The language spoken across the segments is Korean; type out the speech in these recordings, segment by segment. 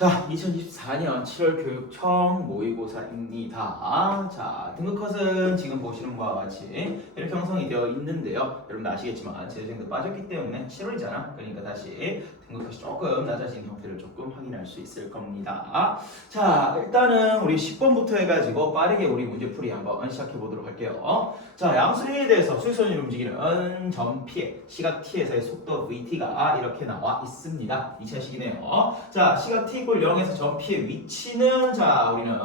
자, 2024년 7월 교육청 모의고사입니다. 자, 등급컷은 지금 보시는 바와 같이 이렇게 형성이 되어 있는데요. 여러분들 아시겠지만 재수생도 빠졌기 때문에 7월이잖아. 그러니까 다시 등급컷이 조금 낮아진 형태를 조금 확인할 수 있을 겁니다. 자, 일단은 우리 10번부터 해가지고 빠르게 우리 문제풀이 한번 시작해 보도록 할게요. 자, 양수리에 대해서 수직선이 움직이는 점 P의 시각 T에서의 속도 VT가 이렇게 나와 있습니다. 2차식이네요. 자, 시각 T 이퀄 0에서 점 P의 위치는 자, 우리는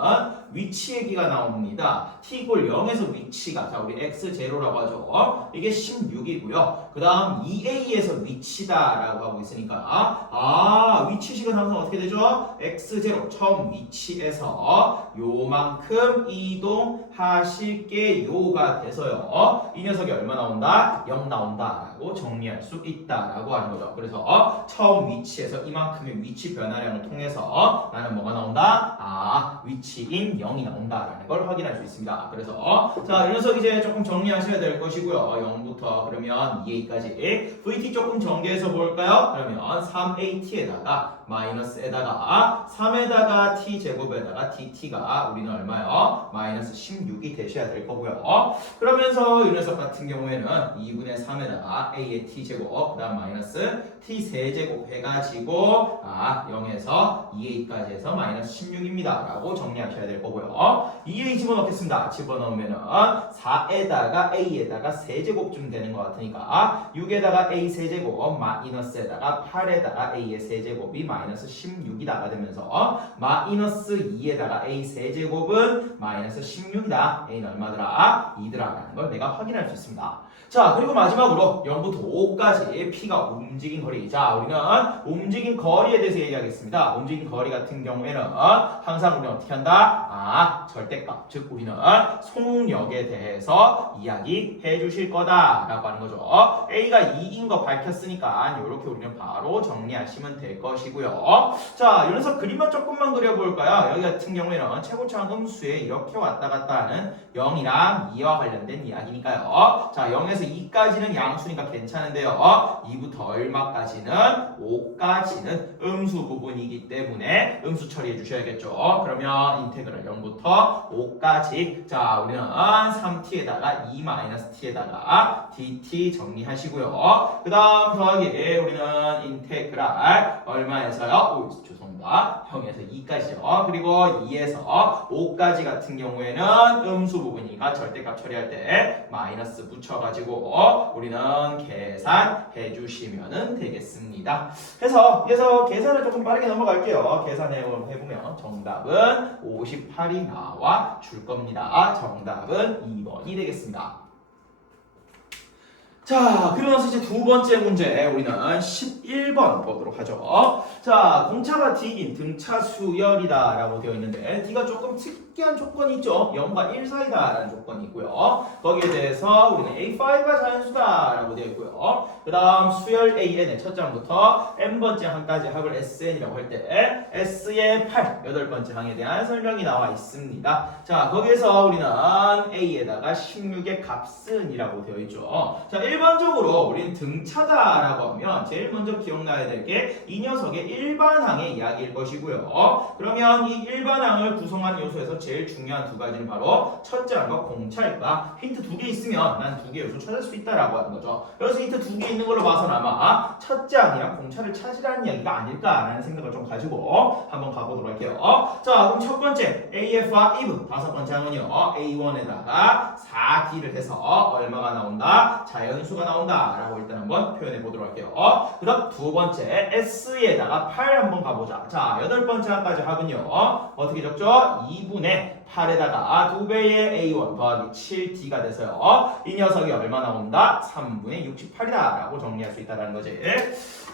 위치 얘기가 나옵니다. T 이퀄 0에서 위치가 자, 우리 x0라고 하죠. 이게 16이고요. 그 다음 2a에서 위치다라고 하고 있으니까 위치식은 항상 어떻게 되죠? x0 처음 위치에서 요만큼 이동하실게 요가 돼서요. 이 녀석이 얼마 나온다? 0 나온다라고 정리할 수 있다라고 하는 거죠. 그래서 처음 위치에서 이만큼의 위치 변화량을 통해서 나는 뭐가 나온다? 위치인 0이 나온다라는 걸 확인할 수 있습니다. 그래서 자, 이 녀석 이제 조금 정리하셔야 될 것이고요. 0부터 그러면 2a까지 VT 조금 전개해서 볼까요? 그러면 3at에다가 마이너스에다가 3에다가 t제곱에다가 dt가 우리는 얼마요? 마이너스 16이 되셔야 될 거고요. 그러면서 이 녀석 같은 경우에는 2분의 3에다가 a의 t제곱 그 다음 마이너스 t 세제곱 해가지고 0에서 2a까지 해서 마이너스 16입니다 라고 정리하셔야 될 거고요. 2a 집어넣겠습니다. 집어넣으면은 4에다가 a에다가 세제곱쯤 되는 것 같으니까 6에다가 a 세제곱 마이너스에다가 8에다가 a의 세제곱이 마이너스 16이다가 되면서 마이너스 2에다가 a 세제곱은 마이너스 16이다. a는 얼마더라? 2더라라는 걸 내가 확인할 수 있습니다. 자, 그리고 마지막으로 0부터 5까지 P가 움직인 거리. 자, 우리는 움직인 거리에 대해서 얘기하겠습니다. 움직인 거리 같은 경우에는 항상 우리는 어떻게 한다? 절대값. 즉 우리는 속력에 대해서 이야기해 주실 거다라고 하는 거죠. A가 2인 거 밝혔으니까 이렇게 우리는 바로 정리하시면 될 것이고요. 자, 여기서 그림만 조금만 그려볼까요? 여기 같은 경우에는 최고차원 음수에 이렇게 왔다 갔다 하는 0이랑 2와 관련된 이야기니까요. 자, 0에서 2까지는 양수니까 괜찮은데요. 2부터 얼마까지는 5까지는 음수 부분이기 때문에 음수 처리해 주셔야겠죠. 그러면 인테그랄 0부터 5까지 자, 우리는 3t에다가 2-t에다가 dt 정리하시고요. 그 다음 더하기 우리는 인테그랄 얼마에서요? 죄송합니다. 0에서 2까지죠. 그리고 2에서 5까지 같은 경우에는 음수 부분이니까 절대값 처리할 때 마이너스 붙여가지고 우리는 계산해 주시면 되겠습니다. 그래서 계산을 조금 빠르게 넘어갈게요. 계산해 보면 정답은 58이 나와 줄 겁니다. 정답은 2번이 되겠습니다. 자, 그러면서 이제 두 번째 문제 우리는 11번 보도록 하죠. 자, 공차가 D인 등차 수열이다 라고 되어 있는데 D가 조금 특이한 조건이 있죠. 0과 1 사이다 라는 조건이 있고요. 거기에 대해서 우리는 A5가 자연수다 라고 되어 있고요. 그 다음 수열 AN의 첫 장부터 n번째 항까지 합을 SN이라고 할 때 S의 8, 8번째 항에 대한 설명이 나와 있습니다. 자, 거기에서 우리는 A에다가 16의 값은 이라고 되어 있죠. 자, 일반적으로 우리는 등차다라고 하면 제일 먼저 기억나야 될 게 이 녀석의 일반항의 이야기일 것이고요. 그러면 이 일반항을 구성하는 요소에서 제일 중요한 두 가지는 바로 첫째 항과 공차일까? 힌트 두 개 있으면 난 두 개 요소 찾을 수 있다라고 하는 거죠. 그래서 힌트 두 개 있는 걸로 봐서는 아마 첫째 항이랑 공차를 찾으라는 이야기가 아닐까라는 생각을 좀 가지고 한번 가보도록 할게요. 자, 그럼 첫 번째 AF와 EVE 다섯 번째 항은요. A1에다가 4D를 해서 얼마가 나온다? 자연수가 나온다 라고 일단 한번 표현해 보도록 할게요. 그 다음 두 번째 S에다가 8 한번 가보자. 자, 여덟 번째 항까지 합은요. 어떻게 적죠? 2분의 8에다가 2배의 A1 더하기 7D가 돼서요. 이 녀석이 얼마 나온다? 3분의 68이다 라고 정리할 수 있다는 거지.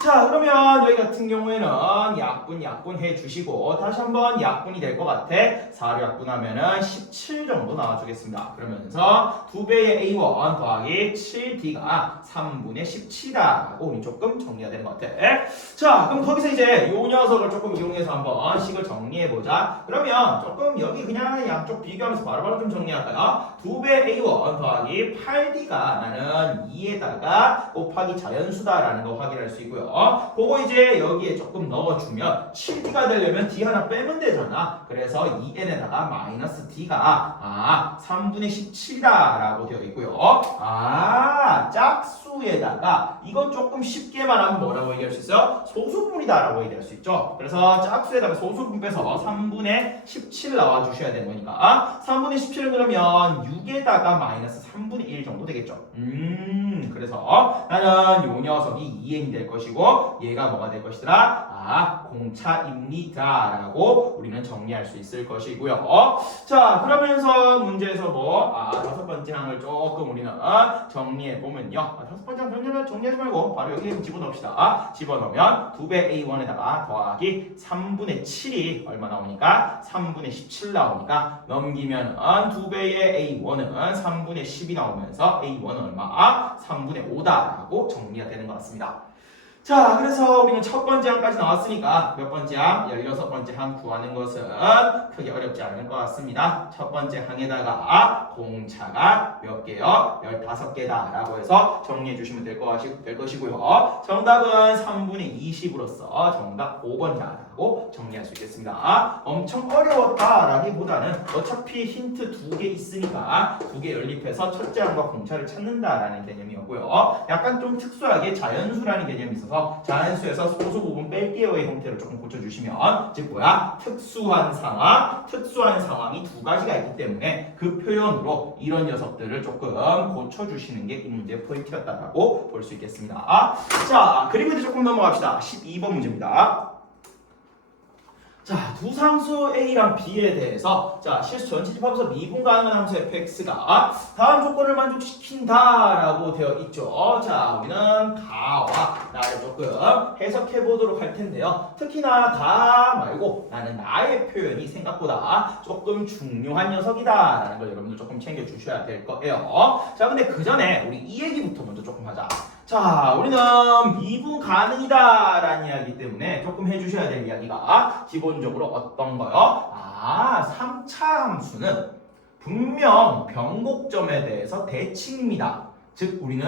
자, 그러면 여기 같은 경우에는 약분 해주시고 다시 한번 약분이 될 것 같아. 4로 약분하면은 17 정도 나와주겠습니다. 그러면서 2배의 A1 더하기 7D가 3분의 17이다 라고 우리 조금 정리가 되는 것 같아. 자, 그럼 거기서 이제 요 녀석을 조금 이용해서 한번 식을 정리해보자. 그러면 조금 여기 그냥 양쪽 비교하면서 바로바로 좀 정리할까요? 2배 A1 더하기 8D가 나는 2에다가 곱하기 자연수다라는 거 확인할 수 있고요. 있고요. 그거 이제 여기에 조금 넣어주면 7D가 되려면 D 하나 빼면 되잖아. 그래서 2N에다가 마이너스 D가 3분의 17이다라고 되어 있고요. 짝수에다가 이건 조금 쉽게 말하면 뭐라고 얘기할 수 있어요? 소수분이다라고 얘기할 수 있죠. 그래서 짝수에다가 소수분 빼서 3분의 17 나와주셔야 되는 거니까 3분의 17은 그러면 6에다가 마이너스 3분의 1 정도 되겠죠. 그래서 나는 요 녀석이 2n이 될 것이고 얘가 뭐가 될 것이더라? 공차입니다 라고 우리는 정리할 수 있을 것이고요. 자, 그러면서 문제에서 다섯 번째 항을 조금 우리는 정리해 보면요. 다섯 번째 항 정리하지 말고 바로 여기에 집어넣읍시다. 집어넣으면 2배 A1에다가 더하기 3분의 7이 얼마 나오니까 3분의 17 나오니까 넘기면 2배의 A1은 3분의 10이 나오면서 A1은 얼마? 3분의 5다라고 정리가 되는 것 같습니다. 자, 그래서 우리는 첫 번째 항까지 나왔으니까 몇 번째 항? 16번째 항 구하는 것은 크게 어렵지 않을 것 같습니다. 첫 번째 항에다가 공차가 몇 개요? 15개다 라고 해서 정리해 주시면 될 것이고요. 정답은 3분의 20으로서 정답 5번이다 라고 정리할 수 있겠습니다. 엄청 어려웠다라기보다는 어차피 힌트 2개 있으니까 2개 연립해서 첫째 항과 공차를 찾는다라는 개념이었고요. 약간 좀 특수하게 자연수라는 개념이 있어서 자연수에서 소수 부분 뺄게요의 형태로 조금 고쳐주시면 즉 특수한 상황이 두 가지가 있기 때문에 그 표현으로 이런 녀석들을 조금 고쳐주시는 게 이 문제의 포인트였다라고 볼 수 있겠습니다. 자, 그리고 이제 조금 넘어갑시다. 12번 문제입니다. 자, 두 상수 A랑 B에 대해서 실수 전치집합에서 미분 가능한 함수 fx가 다음 조건을 만족시킨다라고 되어 있죠. 자, 우리는 가와 나를 조금 해석해 보도록 할 텐데요. 특히나 가 말고 나는 나의 표현이 생각보다 조금 중요한 녀석이다라는 걸 여러분들 조금 챙겨 주셔야 될 거예요. 자, 근데 그 전에 우리 이 얘기부터 먼저 조금 하자. 자, 우리는 미분 가능이다라는 이야기 때문에 조금 해주셔야 될 이야기가 기본적으로 어떤 거요? 3차 함수는 분명 변곡점에 대해서 대칭입니다. 즉 우리는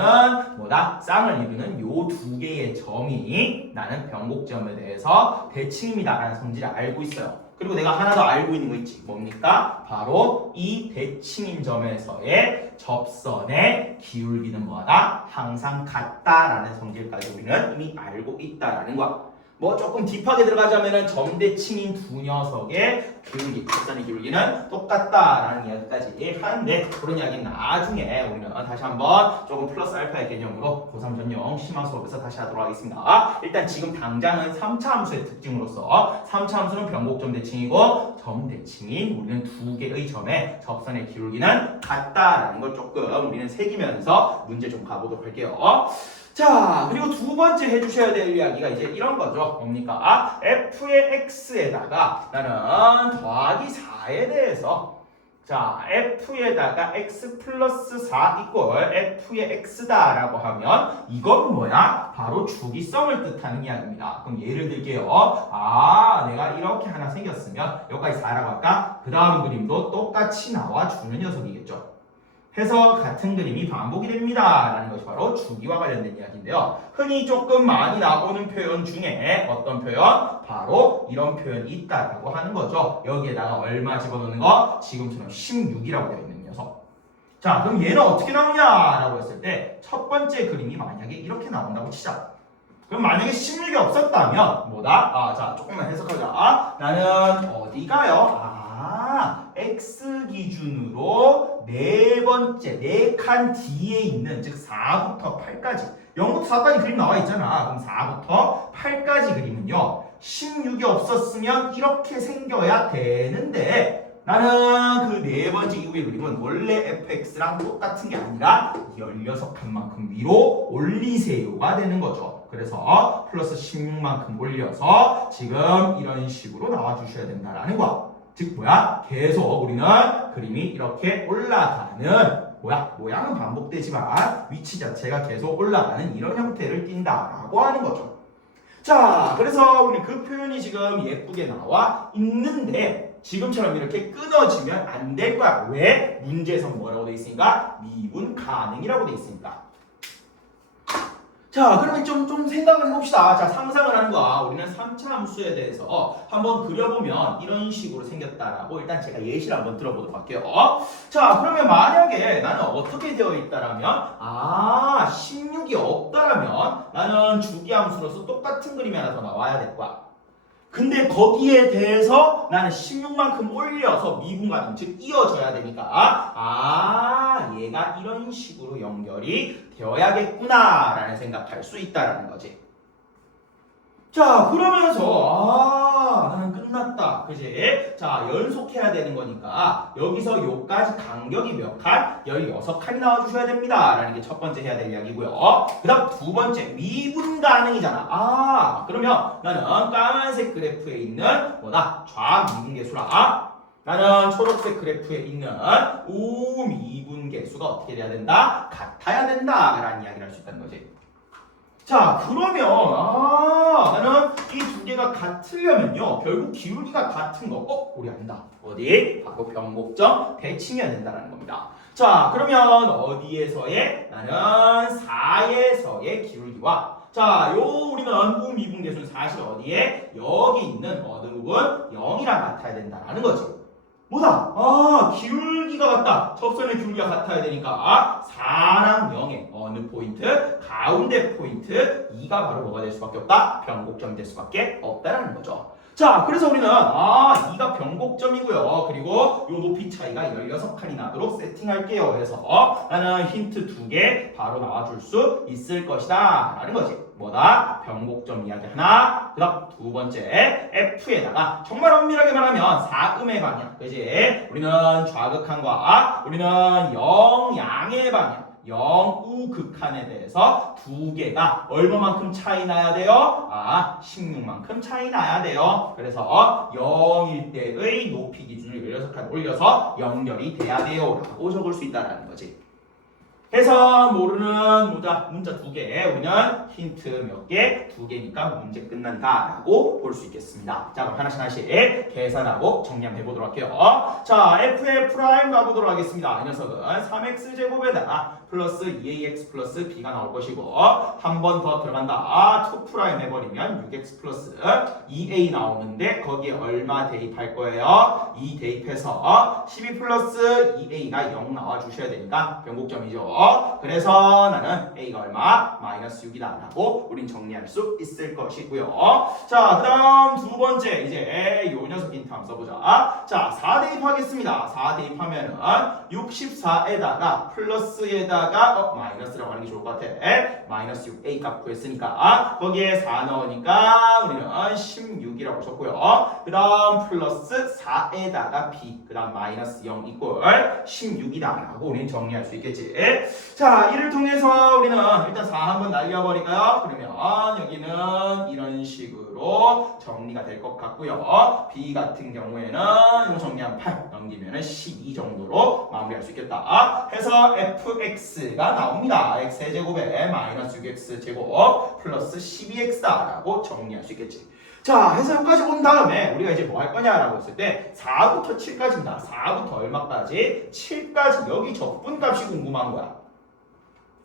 쌍을 이루는 요 두 개의 점이 나는 변곡점에 대해서 대칭입니다 라는 성질을 알고 있어요. 그리고 내가 하나 더 알고 있는 거 있지. 뭡니까? 바로 이 대칭인 점에서의 접선의 기울기는 뭐다? 항상 같다라는 성질까지 우리는 이미 알고 있다라는 거야. 조금 딥하게 들어가자면은 점대칭인 두 녀석의 기울기, 접선의 기울기는 똑같다라는 이야기까지 하는데 그런 이야기는 나중에 우리는 다시 한번 조금 플러스 알파의 개념으로 고3 전용 심화 수업에서 다시 하도록 하겠습니다. 일단 지금 당장은 3차 함수의 특징으로서 3차 함수는 변곡점 대칭이고 점 대칭인 우리는 두 개의 점의 접선의 기울기는 같다라는 걸 조금 우리는 새기면서 문제 좀 가보도록 할게요. 자, 그리고 두 번째 해주셔야 될 이야기가 이제 이런 거죠. 뭡니까? f의 x에다가 나는 더하기 4에 대해서 f에다가 x 플러스 4 이꼴 f의 x다라고 하면 이건 뭐야? 바로 주기성을 뜻하는 이야기입니다. 그럼 예를 들게요. 내가 이렇게 하나 생겼으면 여기까지 4라고 할까? 그 다음 그림도 똑같이 나와주는 녀석이겠죠. 해서 같은 그림이 반복이 됩니다 라는 것이 바로 주기와 관련된 이야기인데요. 흔히 조금 많이 나오는 표현 중에 어떤 표현? 바로 이런 표현이 있다라고 하는 거죠. 여기에다가 얼마 집어넣는 거? 지금처럼 16이라고 되어 있는 녀석. 자, 그럼 얘는 어떻게 나오냐라고 했을 때 첫 번째 그림이 만약에 이렇게 나온다고 치자. 그럼 만약에 16이 없었다면 자, 조금만 해석하자. 나는 어디가요? x 기준으로 네 번째, 네 칸 뒤에 있는 즉 4부터 8까지 0부터 4까지 그림 나와 있잖아. 그럼 4부터 8까지 그림은요 16이 없었으면 이렇게 생겨야 되는데 나는 그 네 번째 이후의 그림은 원래 fx랑 똑같은 게 아니라 16칸만큼 위로 올리세요가 되는 거죠. 그래서 플러스 16만큼 올려서 지금 이런 식으로 나와주셔야 된다라는 거야. 즉 계속 우리는 그림이 이렇게 올라가는 모양은 반복되지만 위치 자체가 계속 올라가는 이런 형태를 띈다라고 하는 거죠. 자, 그래서 우리 그 표현이 지금 예쁘게 나와 있는데 지금처럼 이렇게 끊어지면 안 될 거야. 왜? 문제에서 뭐라고 돼 있으니까 미분 가능이라고 돼 있으니까. 자, 그러면 좀 생각을 해봅시다. 자, 상상을 하는 거야. 우리는 3차 함수에 대해서 한번 그려보면 이런 식으로 생겼다라고 일단 제가 예시를 한번 들어보도록 할게요. 자, 그러면 만약에 나는 어떻게 되어 있다라면 16이 없다라면 나는 주기함수로서 똑같은 그림이 하나 더 나와야 될 거야. 근데 거기에 대해서 나는 16만큼 올려서 미분가능, 즉 이어져야 되니까 얘가 이런 식으로 연결이 되어야겠구나 라는 생각할 수 있다라는 거지. 자, 그러면서 나는 끝났다, 그지? 자, 연속해야 되는 거니까 여기서 요까지 간격이 몇 칸? 16칸이 나와주셔야 됩니다 라는 게 첫 번째 해야 될 이야기고요. 그 다음 두 번째, 미분 가능이잖아. 그러면 나는 까만색 그래프에 있는 뭐다? 좌미분계수라. 나는 초록색 그래프에 있는 우미분계수가 어떻게 돼야 된다? 같아야 된다 라는 이야기를 할 수 있다는 거지. 자, 그러면 나는 이 두 개가 같으려면요 결국 기울기가 같은 거 우리 안다. 어디? 바로 변곡점 대칭해야 된다는 겁니다. 자, 그러면 어디에서의? 나는 4에서의 기울기와 자, 우리는 우미분계수는 사실 어디에? 여기 있는 어느 부분 0이랑 같아야 된다는 거지. 뭐다? 기울기가 같다. 접선의 기울기가 같아야 되니까 4랑 0의 어느 포인트? 가운데 포인트 2가 바로 뭐가 될 수밖에 없다? 변곡점이 될 수밖에 없다라는 거죠. 자, 그래서 우리는 2가 변곡점이고요. 그리고 요 높이 차이가 16칸이 나도록 세팅할게요. 그래서 나는 힌트 2개 바로 나와줄 수 있을 것이다 라는 거지. 뭐다? 변곡점 이야기 하나. 그 다음 두 번째 F에다가 정말 엄밀하게 말하면 4음의 방향, 그지? 우리는 좌극한과 우리는 영양의 방향, 영우극한에 대해서 두 개가 얼마만큼 차이 나야 돼요? 16만큼 차이 나야 돼요. 그래서 0일 때의 높이 기준을 16칸 올려서 연결이 돼야 돼요 라고 적을 수 있다는 거지. 해서 모르는 문자 두 개, 우리는 힌트 몇 개? 두 개니까 문제 끝난다라고 볼 수 있겠습니다. 자, 그럼 하나씩 계산하고 정리 한번 해보도록 할게요. 자, f의 프라임 가보도록 하겠습니다. 이 녀석은 3x 제곱에다가 플러스 2ax 플러스 b가 나올 것이고 한 번 더 들어간다. 2 프라임 해버리면 6x 플러스 2a 나오는데 거기에 얼마 대입할 거예요? 2 대입해서 12 플러스 2a가 0 나와주셔야 되니까 변곡점이죠. 그래서 나는 a가 얼마? 마이너스 6이다 라고 우린 정리할 수 있을 것이고요. 자, 그 다음 두 번째 이제 요 녀석 힌트 한번 써보자. 자, 4 대입하겠습니다. 4 대입하면은 64에다가 플러스에다가 마이너스라고 하는 게 좋을 것 같아. 마이너스 6a 값 구했으니까 거기에 4 넣으니까 우리는 16이라고 줬고요. 그 다음 플러스 4에다가 b 그 다음 마이너스 0 이꼴 16이다 라고 우리는 정리할 수 있겠지. 자, 이를 통해서 우리는 일단 4 한번 날려버릴까요? 그러면 여기는 이런 식으로 정리가 될 것 같고요. b 같은 경우에는 이거 정리한 8 넘기면 12 정도로 마무리할 수 있겠다. 해서 fx가 나옵니다. x 세제곱에 마이너스 6x 제곱 플러스 12x다 라고 정리할 수 있겠지. 자, 해서 여기까지 온 다음에 우리가 이제 뭐 할 거냐라고 했을 때 4부터 7까지입니다. 4부터 얼마까지? 7까지 여기 적분값이 궁금한 거야.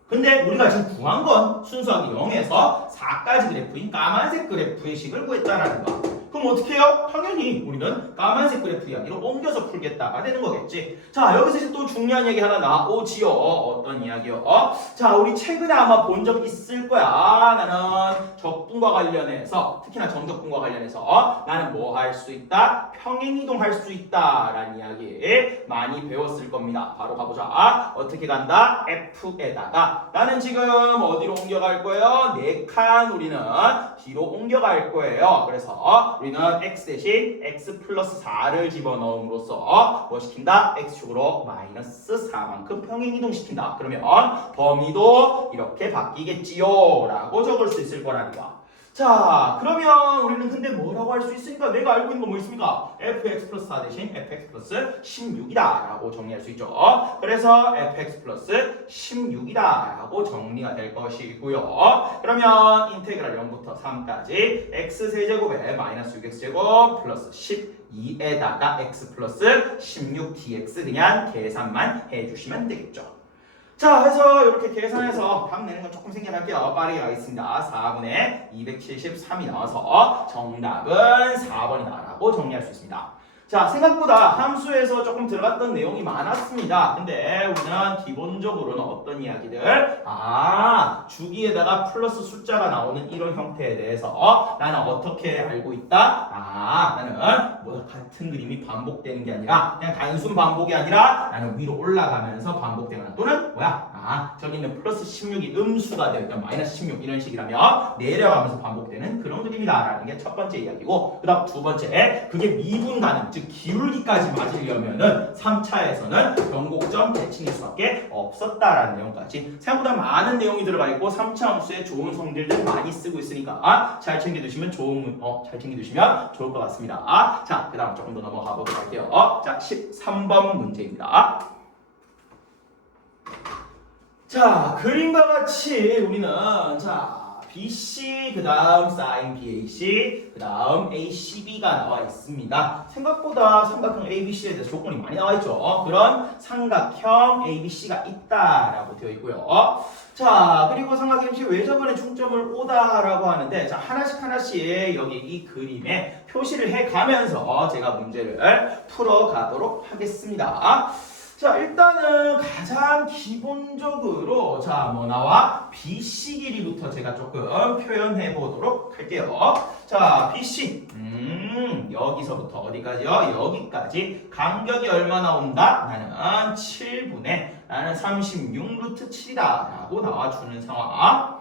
근데 우리가 지금 구한 건 순수하게 0에서 4까지 그래프인 까만색 그래프의 식을 구했다라는 거야. 그럼 어떻게 해요? 당연히 우리는 까만색 그래프 이야기로 옮겨서 풀겠다가 되는 거겠지. 자, 여기서 이제 또 중요한 얘기 하나 나오지요. 어떤 이야기요? 자, 우리 최근에 아마 본 적 있을 거야. 나는 적분과 관련해서, 특히나 정적분과 관련해서 나는 뭐 할 수 있다? 평행이동 할 수 있다 라는 이야기 많이 배웠을 겁니다. 바로 가보자. 어떻게 간다? F에다가 나는 지금 어디로 옮겨갈 거예요? 4칸 우리는 뒤로 옮겨갈 거예요. 그래서 우리는 x 대신 x 플러스 4를 집어넣음으로써 뭐 시킨다? x축으로 마이너스 4만큼 평행이동 시킨다. 그러면 범위도 이렇게 바뀌겠지요 라고 적을 수 있을 거라는 거야. 자, 그러면 우리는 근데 뭐라고 할 수 있으니까 내가 알고 있는 거 뭐 있습니까? fx 플러스 4 대신 fx 플러스 16이다 라고 정리할 수 있죠. 그래서 fx 플러스 16이다 라고 정리가 될 것이고요. 그러면 인테그랄 0부터 3까지 x 세제곱에 마이너스 6x 제곱 플러스 12에다가 x 플러스 16dx 그냥 계산만 해주시면 되겠죠. 자, 해서 이렇게 계산해서 답 내는 건 조금 생략할게요. 빠르게 가겠습니다. 4분의 273이 나와서 정답은 4번이다라고 정리할 수 있습니다. 자, 생각보다 함수에서 조금 들어갔던 내용이 많았습니다. 근데 우리는 기본적으로는 어떤 이야기들? 주기에다가 플러스 숫자가 나오는 이런 형태에 대해서 나는 어떻게 알고 있다? 나는 뭐 같은 그림이 반복되는 게 아니라 그냥 단순 반복이 아니라 나는 위로 올라가면서 반복되거나 또는 저기 있는 플러스 16이 음수가 되어 있던 마이너스 16 이런 식이라면 내려가면서 반복되는 그런 그림이다라는 게 첫 번째 이야기고, 그 다음 두 번째, 그게 미분 가능, 즉 기울기까지 맞으려면은 3차에서는 변곡점 대칭일 수밖에 없었다라는 내용까지 생각보다 많은 내용이 들어가 있고 3차 함수에 좋은 성질들 많이 쓰고 있으니까 잘 챙겨두시면 잘 챙겨두시면 좋을 것 같습니다. 자, 그 다음 조금 더 넘어가 보도록 할게요. 자, 13번 문제입니다. 자, 그림과 같이 우리는 BC, 그 다음 sin BAC, 그 다음 ACB가 나와 있습니다. 생각보다 삼각형 ABC에 대해서 조건이 많이 나와 있죠. 그런 삼각형 ABC가 있다라고 되어 있고요. 자, 그리고 삼각형 ABC 왜 저번에 중점을 오다라고 하는데, 자, 하나씩 여기 이 그림에 표시를 해가면서 제가 문제를 풀어가도록 하겠습니다. 자, 일단은 가장 기본적으로 나와 BC 길이부터 제가 조금 표현해 보도록 할게요. 자, BC 여기서부터 어디까지요? 여기까지 간격이 얼마 나온다? 나는 7분의 나는 36 루트 7이다 라고 나와주는 상황.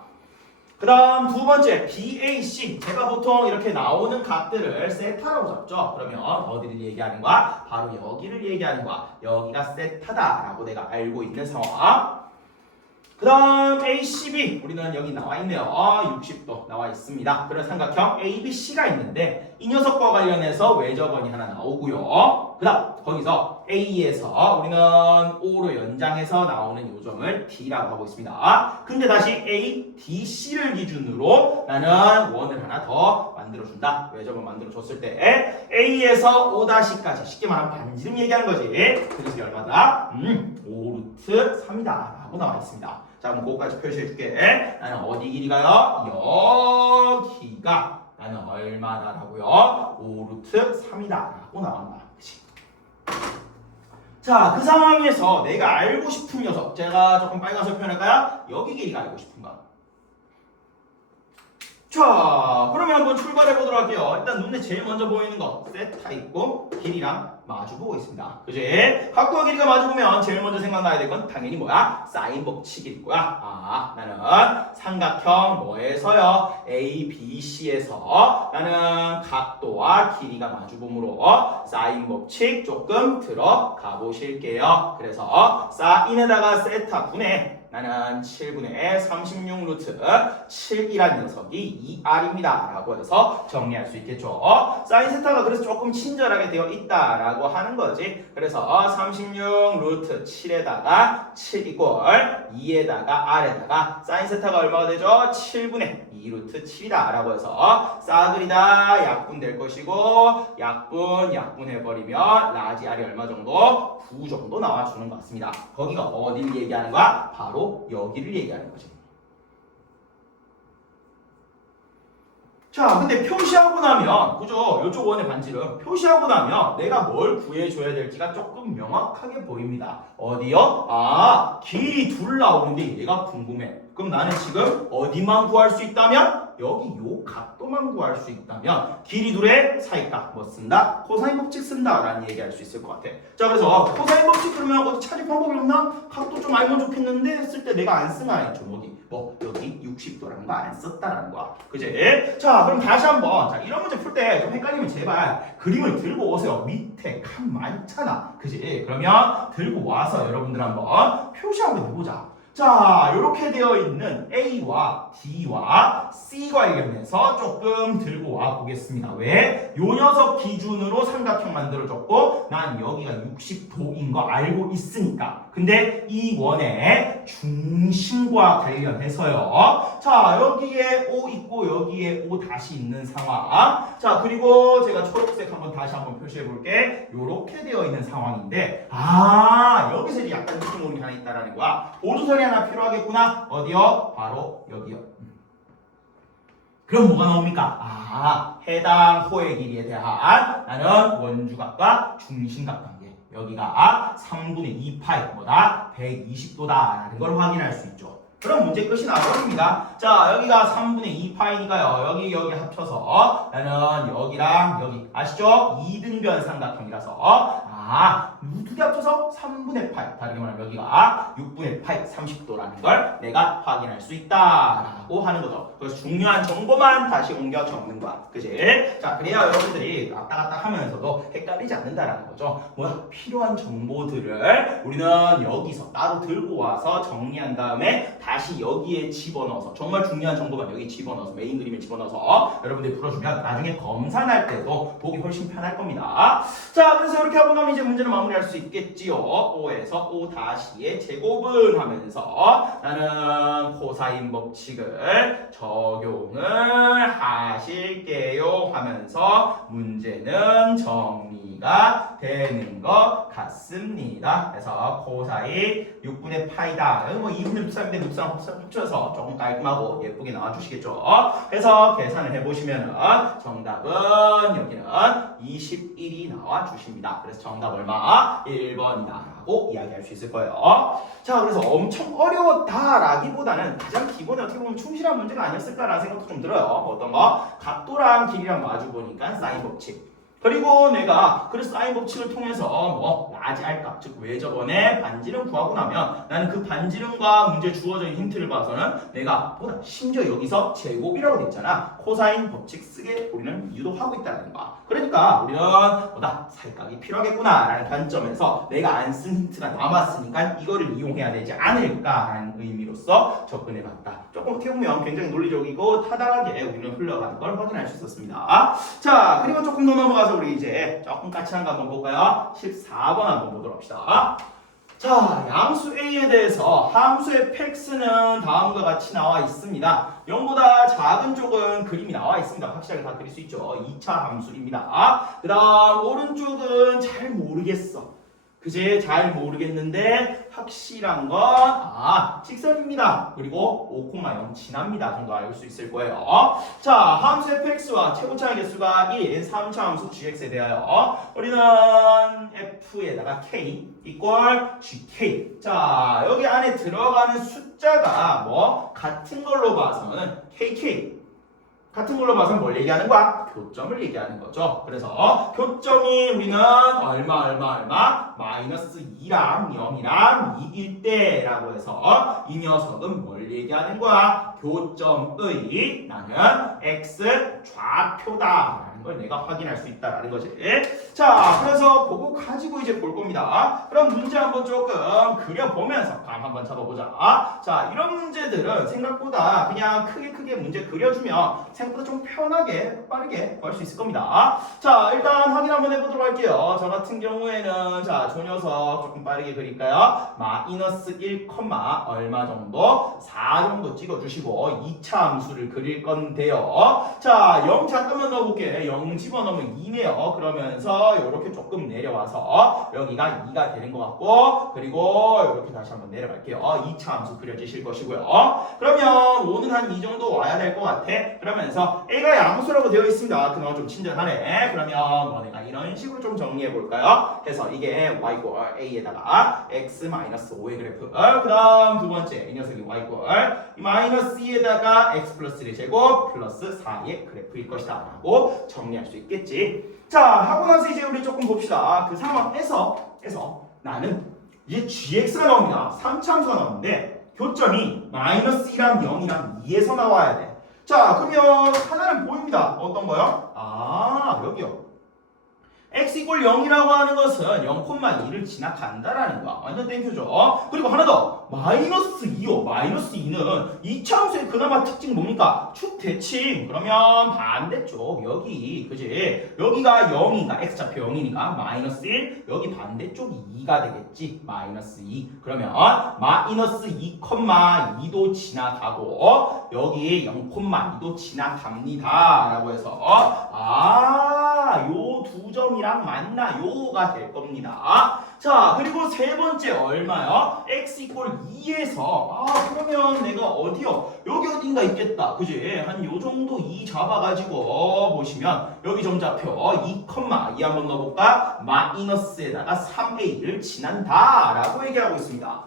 그 다음 두 번째 BAC, 제가 보통 이렇게 나오는 값들을 세타라고 잡죠. 그러면 어디를 얘기하는 거야? 바로 여기를 얘기하는 거야. 여기가 세타다라고 내가 알고 있는 상황. 그 다음 ACB, 우리는 여기 나와 있네요. 60도 나와 있습니다. 그런 삼각형 ABC가 있는데 이 녀석과 관련해서 외접원이 하나 나오고요. 그 다음 거기서 A에서 우리는 O로 연장해서 나오는 요점을 D라고 하고 있습니다. 근데 다시 A, DC를 기준으로 나는 원을 하나 더 만들어준다. 외접을 만들어줬을 때 A에서 O-까지 쉽게 말하면 반지름 얘기하는 거지. 그래서 얼마다? 5루트 3이다 라고 나와 있습니다. 자, 그럼 그거까지 표시해줄게. 나는 어디 길이가요? 여기가 나는 얼마다라고요? 5루트 3이다라고 나온다. 그치? 자, 그 상황에서 내가 알고 싶은 녀석, 제가 조금 빨간색 표현할까요? 여기 길이가 알고 싶은 거. 자, 그러면 한번 출발해 보도록 할게요. 일단 눈에 제일 먼저 보이는 거 세타 있고 길이랑 마주 보고 있습니다. 그지? 각도와 길이가 마주 보면 제일 먼저 생각나야 될 건 당연히 뭐야? 사인 법칙일 거야. 나는 삼각형 뭐에서요? ABC에서 나는 각도와 길이가 마주 보므로 사인 법칙 조금 들어가 보실게요. 그래서 사인에다가 세타 분의 나는 7분의 36 루트 7이라는 녀석이 2R입니다 라고 해서 정리할 수 있겠죠. 사인 세타가 그래서 조금 친절하게 되어 있다라고 하는 거지. 그래서 36 루트 7에다가 7 이꼴 2에다가 R에다가 사인 세타가 얼마가 되죠? 7분의 2 루트 7이다 라고 해서 싸그리다 약분 될 것이고 약분해버리면 라지 R이 얼마 정도? 9 정도 나와주는 것 같습니다. 거기가 어디를 얘기하는 거야? 바로 여기를 얘기하는 거지. 자, 근데 표시하고 나면, 그죠? 이쪽 원의 반지름 표시하고 나면 내가 뭘 구해줘야 될지가 조금 명확하게 보입니다. 어디요? 길이 둘 나오는데 얘가 궁금해. 그럼 나는 지금 어디만 구할 수 있다면? 여기 요 각도만 구할 수 있다면 길이 둘의 사이값 뭐 쓴다? 코사인 법칙 쓴다 라는 얘기할 수 있을 것 같아. 자, 그래서 코사인 법칙 그러면 어디 찾을 방법이 없나? 각도 좀 알면 좋겠는데 했을 때 내가 안 쓰나 했죠. 어디? 여기 60도라는 거 안 썼다라는 거야. 그지? 자, 그럼 다시 한번 이런 문제 풀 때 좀 헷갈리면 제발 그림을 들고 오세요. 밑에 칸 많잖아. 그지? 그러면 들고 와서 여러분들 한번 표시 한번 해보자. 자, 이렇게 되어 있는 A와 D와 C 관련해서 조금 들고 와 보겠습니다. 왜? 요 녀석 기준으로 삼각형 만들어줬고 난 여기가 60도인 거 알고 있으니까. 근데 이 원의 중심과 관련해서요. 자, 여기에 O 있고 여기에 O 다시 있는 상황. 자, 그리고 제가 초록색 다시 한번 표시해 볼게. 요렇게 되어 있는 상황인데 여기서 이제 약간 느낌이 하나 있다라는 거야. 보조선이 하나 필요하겠구나. 어디요? 바로 여기요. 그럼 뭐가 나옵니까? 해당 호의 길이에 대한 나는 원주각과 중심각 관계. 여기가 3분의 2파이 뭐다? 120도다라는 걸 확인할 수 있죠. 그럼 문제 끝이 나버립니다. 자, 여기가 3분의 2파이니까요. 여기 합쳐서 나는 여기랑 여기 아시죠? 이등변 삼각형이라서 두 개 합쳐서 3분의 파이, 다르게 말하면 여기가 6분의 파이 30도라는 걸 내가 확인할 수 있다라고 하는 거죠. 그래서 중요한 정보만 다시 옮겨 적는 거야. 그지? 자, 그래야 여러분들이 왔다 갔다 하면서도 헷갈리지 않는다라는 거죠. 필요한 정보들을 우리는 여기서 따로 들고 와서 정리한 다음에 다시 여기에 집어넣어서 정말 중요한 정보만 여기 집어넣어서 메인 그림에 집어넣어서 여러분들이 풀어주면 나중에 검사 날 때도 보기 훨씬 편할 겁니다. 자, 그래서 이렇게 하고 나면 이제 문제를 마무리할 수 있겠지요. 5에서 5-의 제곱은 하면서 나는 코사인 법칙을 적용을 하실게요 하면서 문제는 정리가 되는 것 같습니다. 그래서 코사인 6분의 파이다. 2분의 6인데 6상 합쳐서 조금 깔끔하고 예쁘게 나와주시겠죠. 그래서 계산을 해보시면 정답은 여기는 21이 나와주십니다. 그래서 정답 얼마? 1번이다 라고 이야기할 수 있을 거예요. 자, 그래서 엄청 어려웠다라기보다는 가장 기본에 어떻게 보면 충실한 문제가 아니었을까라는 생각도 좀 들어요. 어떤 거? 각도랑 길이랑 마주보니까 사인 법칙. 그리고 내가 그 사인 법칙을 통해서 라지 R값, 즉 외접원의 반지름 구하고 나면 나는 그 반지름과 문제 주어져 있는 힌트를 봐서는 내가 심지어 여기서 제곱이라고 돼 있잖아. 코사인 법칙 쓰게 우리는 유도하고 있다는 거야. 그러니까 우리는 살각이 필요하겠구나 라는 관점에서 내가 안 쓴 힌트가 남았으니까 이거를 이용해야 되지 않을까라는 의미로서 접근해봤다. 조금 어떻게 보면 굉장히 논리적이고 타당하게 우리는 흘러가는 걸 확인할 수 있었습니다. 자, 그리고 조금 더 넘어가서 우리 이제 조금 까칠한 거 한번 볼까요? 14번 한번 보도록 합시다. 자, 양수 A에 대해서 함수의 팩스는 다음과 같이 나와 있습니다. 0보다 작은 쪽은 그림이 나와 있습니다. 확실하게 다 그릴 수 있죠. 2차 함수입니다. 그 다음 오른쪽은 잘 모르겠어. 그제 잘 모르겠는데 확실한 건 직선입니다. 그리고 5,0 지납니다 정도 알 수 있을 거예요. 자, 함수 fx와 최고차의 개수가 1인 3차 함수 gx에 대하여 우리는 f에다가 k 이퀄 gk. 자, 여기 안에 들어가는 숫자가 같은 걸로 봐서는 kk. 같은 걸로 봐서는 뭘 얘기하는 거야? 교점을 얘기하는 거죠. 그래서 교점이 우리는 얼마 마이너스 2랑 0이랑 2일 때라고 해서 이 녀석은 뭘 얘기하는 거야? 교점의 나는 x 좌표다라는 걸 내가 확인할 수 있다라는 거지. 자, 그래서 그거 가지고 이제 볼 겁니다. 그럼 문제 한번 조금 그려보면서 감 한번 잡아보자. 자, 이런 문제들은 생각보다 그냥 크게 문제 그려주면 생각보다 좀 편하게 빠르게 구할 수 있을 겁니다. 자, 일단 확인 한번 해보도록 할게요. 저 같은 경우에는 자, 저 녀석 조금 빠르게 그릴까요? 마이너스 1, 얼마 정도? 4 정도 찍어주시고 2차 함수를 그릴 건데요. 자, 0 잠깐만 넣어볼게. 0 집어넣으면 2네요. 그러면서 이렇게 조금 내려와서 여기가 2가 되는 것 같고, 그리고 이렇게 다시 한번 내려갈게요. 2차 함수 그려지실 것이고요. 그러면 5는 한 이 정도 와야 될 것 같아. 그러면서 A가 양수라고 되어 있습니다. 그나마 좀 친절하네. 그러면 내가 이런 식으로 좀 정리해 볼까요? 해서 이게 y 꼴 A에다가 x-5의 그래프. 그 다음 두 번째 이 녀석이 y 꼴 마이너스 2에다가 x 플러스 1의 제곱 플러스 4의 그래프일 것이다 라고 정리할 수 있겠지. 자, 하고 나서 이제 우리 조금 봅시다. 그 상황에서 나는 이제 gx가 나옵니다. 3차 함수가 나오는데 교점이 마이너스 2랑 0이랑 2에서 나와야 돼. 자, 그러면 하나는 보입니다. 어떤 거요? 여기요. x 이꼴 0이라고 하는 것은 0,2를 지나간다라는 거야. 완전 땡큐죠. 그리고 하나 더. 마이너스 2요. 마이너스 2는 이차함수의 그나마 특징 뭡니까? 축대칭. 그러면 반대쪽 여기 그지? 여기가 0이니까 x좌표 0이니까 마이너스 1. 여기 반대쪽이 2가 되겠지. 마이너스 2. 그러면 마이너스 2,2도 지나가고 여기 0,2도 지나갑니다. 라고 해서 요 두 점이랑 만나요가 될 겁니다. 자, 그리고 세 번째 얼마요? x 이꼴 2에서 그러면 내가 어디요? 여기 어딘가 있겠다. 그지? 한 요 정도 2 잡아가지고 보시면 여기 점좌표 2, 2 한번 넣어볼까? 마이너스에다가 3a를 지난다 라고 얘기하고 있습니다.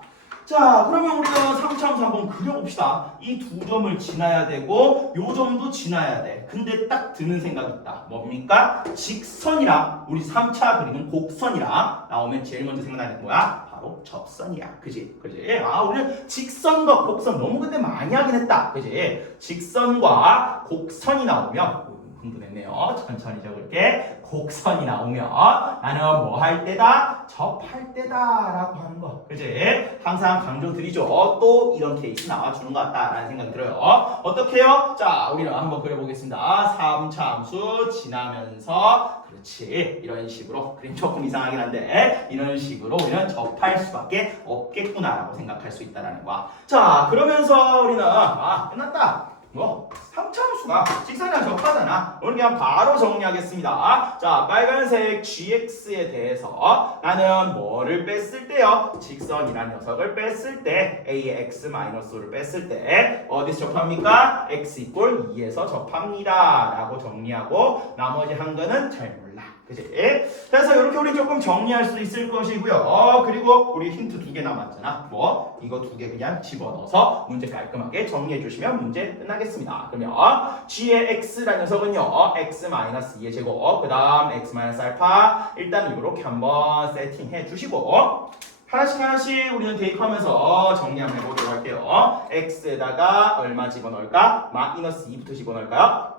자, 그러면 우리가 3차함수 한번 그려봅시다. 이 두 점을 지나야 되고 요 점도 지나야 돼. 근데 딱 드는 생각이 있다. 뭡니까? 직선이랑 우리 3차 그리는 곡선이랑 나오면 제일 먼저 생각나는 게 뭐야? 바로 접선이야. 그지? 우리는 직선과 곡선 너무 근데 많이 하긴 했다. 그지? 직선과 곡선이 나오면 흥분했네요. 천천히 적을게. 곡선이 나오면 나는 뭐 할 때다? 접할 때다 라고 하는 거. 그지? 항상 강조 드리죠. 또 이런 케이스 나와주는 것 같다라는 생각이 들어요. 어떻게 해요? 자, 우리는 한번 그려보겠습니다. 3차 함수 지나면서 그렇지. 이런 식으로 그림 조금 이상하긴 한데 이런 식으로 우리는 접할 수밖에 없겠구나라고 생각할 수 있다는 거야. 자, 그러면서 우리는 끝났다. 3차 함수가 직선이랑 접하잖아. 오늘 그냥 바로 정리하겠습니다. 자, 빨간색 gx에 대해서 나는 뭐를 뺐을 때요? 직선이란 녀석을 뺐을 때 a의 x-5를 뺐을 때 어디서 접합니까? x 이꼴 2에서 접합니다 라고 정리하고 나머지 한 거는 잘 몰라. 그치? 그래서 이렇게 우리 조금 정리할 수 있을 것이고요. 그리고 우리 힌트 2개 남았잖아. 이거 2개 그냥 집어넣어서 문제 깔끔하게 정리해 주시면 문제 끝나겠습니다. 그러면 g의 x라는 녀석은요. x-2의 제곱 그 다음 x-알파 일단 이렇게 한번 세팅해 주시고 하나씩 우리는 대입하면서 정리 한번 해보도록 할게요. x에다가 얼마 집어넣을까? 마이너스 2부터 집어넣을까요?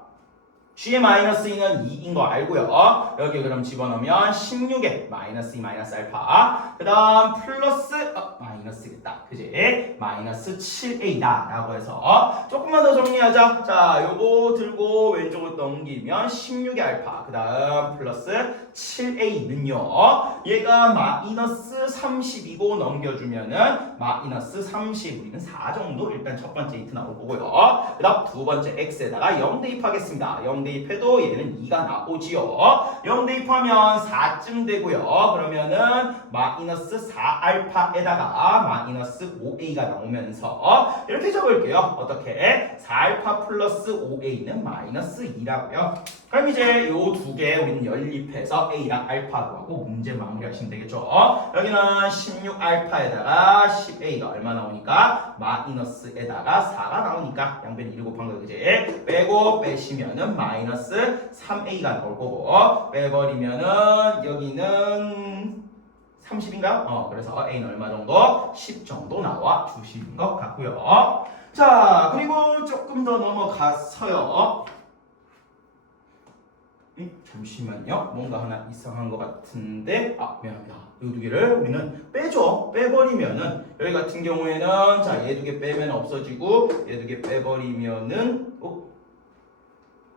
g의 마이너스 2는 2인 거 알고요. 여기 그럼 집어넣으면 16에 마이너스 2 마이너스 알파 그 다음 플러스 마이너스겠다. 그지? 마이너스 7a다 라고 해서 조금만 더 정리하자. 자, 요거 들고 왼쪽으로 넘기면 16의 알파 그 다음 플러스 7a는요 얘가 마이너스 30이고 넘겨주면은 마이너스 30 우리는 4 정도 일단 첫 번째 힌트 나올 거고요. 그 다음 두 번째 x에다가 0 대입하겠습니다. 0 대입해도 얘는 2가 나오지요. 0 대입하면 4쯤 되고요. 그러면은 마이너스 4알파에다가 마이너스 5a가 나오면서 이렇게 적을게요. 어떻게? 4알파 플러스 5a는 마이너스 2라고요. 그럼 이제 요 두 개 우리는 연립해서 a랑 알파로 하고 문제 마무리하시면 되겠죠. 여기는 16알파에다가 10a가 얼마 나오니까 마이너스에다가 4가 나오니까 양변이 1 곱한 거 그지? 빼고 빼시면은 마이너스 3a가 나올 거고 빼버리면은 여기는 30인가요? 그래서 a는 얼마 정도? 10 정도 나와 주시는 것 같고요. 자, 그리고 조금 더 넘어가서요. 잠시만요. 뭔가 하나 이상한 것 같은데 미안합니다. 이 두 개를 우리는 빼죠. 빼버리면은 여기 같은 경우에는 자, 얘 두 개 빼면 없어지고 얘 두 개 빼버리면은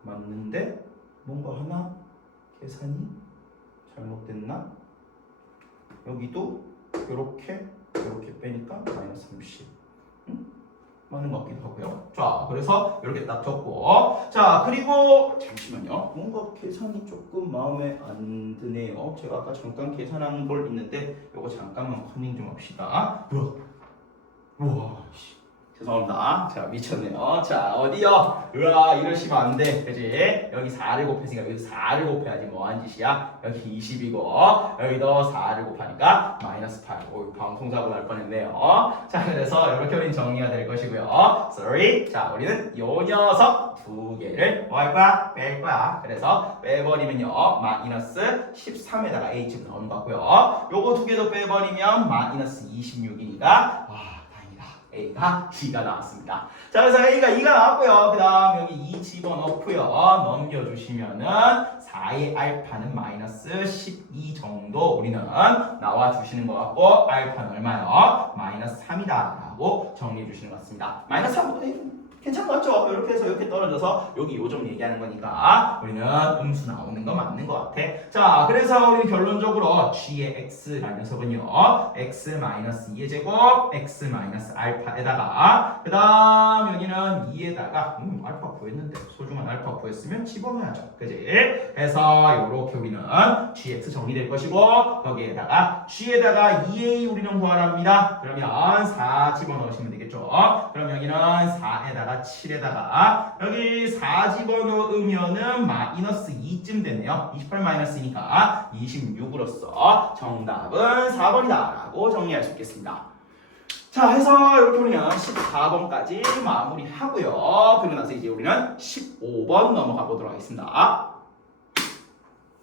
맞는데 뭔가 하나 계산이 잘못됐나? 여기도 이렇게 빼니까 마이너스 30 맞는 것 같기도 하고요. 자, 그래서 이렇게 딱 적고 자, 그리고 잠시만요. 뭔가 계산이 조금 마음에 안 드네요. 제가 아까 잠깐 계산한 걸 있는데 이거 잠깐만 컨닝 좀 합시다. 우와 죄송합니다. 자, 미쳤네요. 자, 어디요? 이러시면 안 돼. 그지? 여기 4를 곱했으니까 여기 4를 곱해야지 뭐한 짓이야? 여기 20이고 여기도 4를 곱하니까 마이너스 8. 방송사고 날 뻔했네요. 자, 그래서 이렇게 우린 정리가 될 것이고요. Sorry. 자, 우리는 요 녀석 두 개를 뭐 할 거야? 뺄 거야. 그래서 빼버리면요. 마이너스 13에다가 a쯤 나오는 것 같고요. 요거 두 개도 빼버리면 마이너스 26이니까 A가 2가 나왔습니다. 자, 그래서 A가 2가 나왔고요. 그 다음 여기 2 집어넣고요. 넘겨주시면은 4의 알파는 마이너스 12 정도 우리는 나와 주시는 것 같고 알파는 얼마요? 마이너스 3이다 라고 정리해 주시는 것 같습니다. 마이너스 3 괜찮은 것 같죠? 이렇게 해서 이렇게 떨어져서 여기 요점 얘기하는 거니까 우리는 음수 나오는 거 맞는 것 같아. 자, 그래서 우리 결론적으로 g의 x라는 녀석은요 x 2의 제곱 x 알파에다가 그 다음 여기는 2에다가 알파 구했는데 소중한 알파 구했으면 집어넣어야죠. 그지? 해서 요렇게 우리는 gx 정리될 것이고 거기에다가 g에다가 2a 우리는 구하랍니다. 그러면 4 집어넣으시면 되겠죠. 그럼 여기는 4에다가 7에다가 여기 4 집어넣으면은 마이너스 2쯤 되네요. 28 마이너스니까 26으로서 정답은 4번이다 라고 정리할 수 있겠습니다. 자, 해서 이렇게 우리는 14번까지 마무리하고요. 그러고 나서 이제 우리는 15번 넘어가 보도록 하겠습니다.